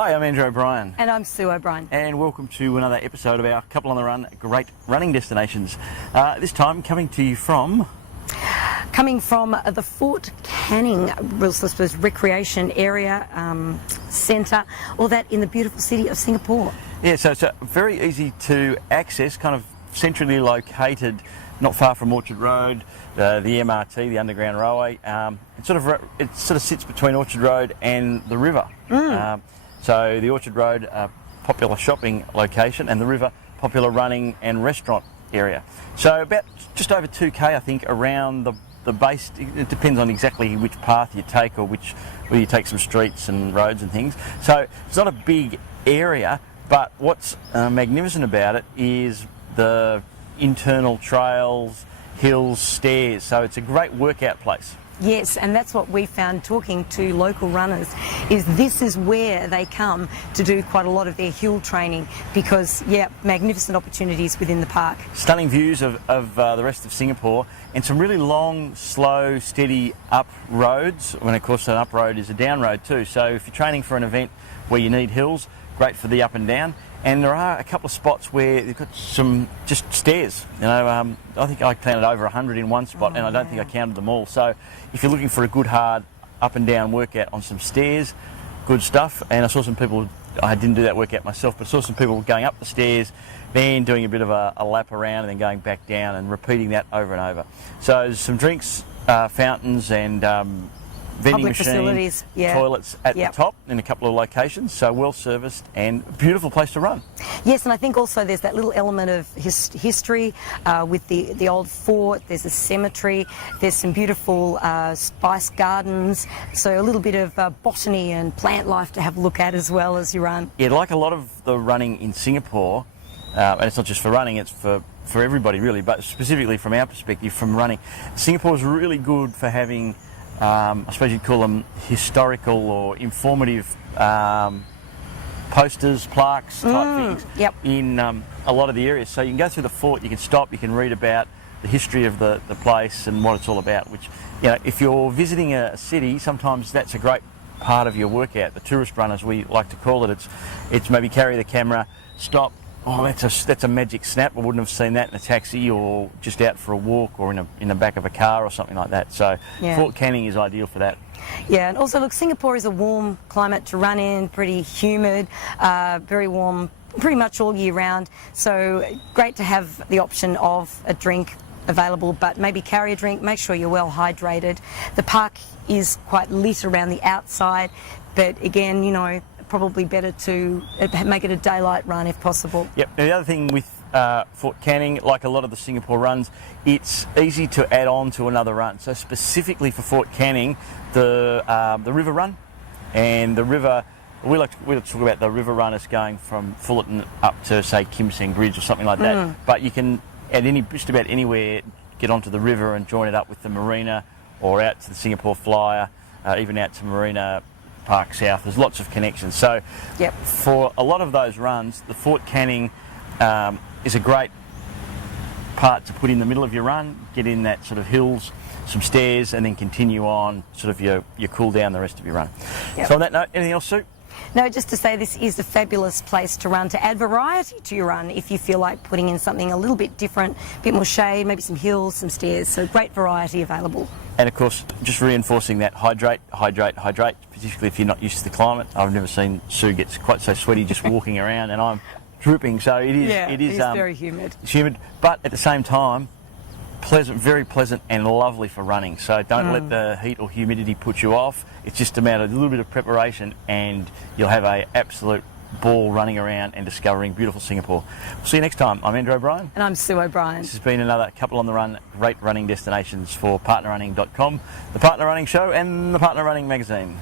Hi, I'm Andrew O'Brien. And I'm Sue O'Brien. And welcome to another episode of our Couple on the Run Great Running Destinations. This time coming to you from... Coming from the Fort Canning, I suppose, recreation area centre, all that in the beautiful city of Singapore. Yeah, so it's very easy to access, kind of centrally located, not far from Orchard Road, the MRT, the Underground Railway. It sort of sits between Orchard Road and the river. So the Orchard Road, popular shopping location, and the river, popular running and restaurant area. So about just over 2k, I think, around the base. It depends on exactly which path you take, or whether you take some streets and roads and things. So it's not a big area, but what's magnificent about it is the internal trails, hills, stairs. So it's a great workout place. Yes, and that's what we found talking to local runners, is this is where they come to do quite a lot of their hill training because, yeah, magnificent opportunities within the park. Stunning views of the rest of Singapore, and some really long, slow, steady up roads, when of course an up road is a down road too. So if you're training for an event where you need hills, great for the up and down. And there are a couple of spots where you've got some just stairs. You know, I think I counted over 100 in one spot, and I don't think I counted them all. So if you're looking for a good hard up and down workout on some stairs, good stuff. And I saw some people, I didn't do that workout myself, but I saw some people going up the stairs, then doing a bit of a lap around and then going back down and repeating that over and over. So there's some drinks, fountains and vending Public machines, facilities, yeah. toilets at the top in a couple of locations, so well serviced and a beautiful place to run. Yes, and I think also there's that little element of history with the old fort. There's a cemetery, there's some beautiful spice gardens, so a little bit of botany and plant life to have a look at as well as you run. Yeah, like a lot of the running in Singapore, and it's not just for running, it's for everybody really, but specifically from our perspective from running, Singapore is really good for having I suppose you'd call them historical or informative posters, plaques type things in a lot of the areas. So you can go through the fort, you can stop, you can read about the history of the place and what it's all about, which, you know, if you're visiting a city, sometimes that's a great part of your workout. The tourist runners, we like to call it, it's maybe carry the camera, stop. Oh, that's a magic snap. I wouldn't have seen that in a taxi or just out for a walk or in the back of a car or something like that. So Fort Canning is ideal for that. Yeah, and also look, Singapore is a warm climate to run in, pretty humid, very warm pretty much all year round. So great to have the option of a drink available, but maybe carry a drink, make sure you're well hydrated. The park is quite lit around the outside, but again, you know, probably better to make it a daylight run if possible. Yep. Now the other thing with Fort Canning, like a lot of the Singapore runs, it's easy to add on to another run. So specifically for Fort Canning, the river run, and the river, we like to talk about the river runners going from Fullerton up to say Kim Seng Bridge or something like that. But you can at just about anywhere get onto the river and join it up with the marina or out to the Singapore Flyer, even out to Marina Park South. There's lots of connections. So for a lot of those runs, the Fort Canning is a great part to put in the middle of your run, get in that sort of hills, some stairs, and then continue on sort of your cool down the rest of your run. So on that note, anything else, Sue? No, just to say this is a fabulous place to run, to add variety to your run if you feel like putting in something a little bit different, a bit more shade, maybe some hills, some stairs, so great variety available. And of course, just reinforcing that, hydrate, particularly if you're not used to the climate. I've never seen Sue get quite so sweaty just walking around, and I'm dripping, so it is very humid. It's humid, but at the same time, pleasant, very pleasant and lovely for running. So don't let the heat or humidity put you off. It's just about a little bit of preparation and you'll have an absolute ball running around and discovering beautiful Singapore. See you next time. I'm Andrew O'Brien. And I'm Sue O'Brien. This has been another Couple on the Run great running destinations for Partnerunning.com, the Partner Running Show and the Partner Running magazine.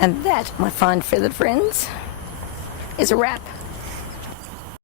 And that, my fine feathered friends, is a wrap.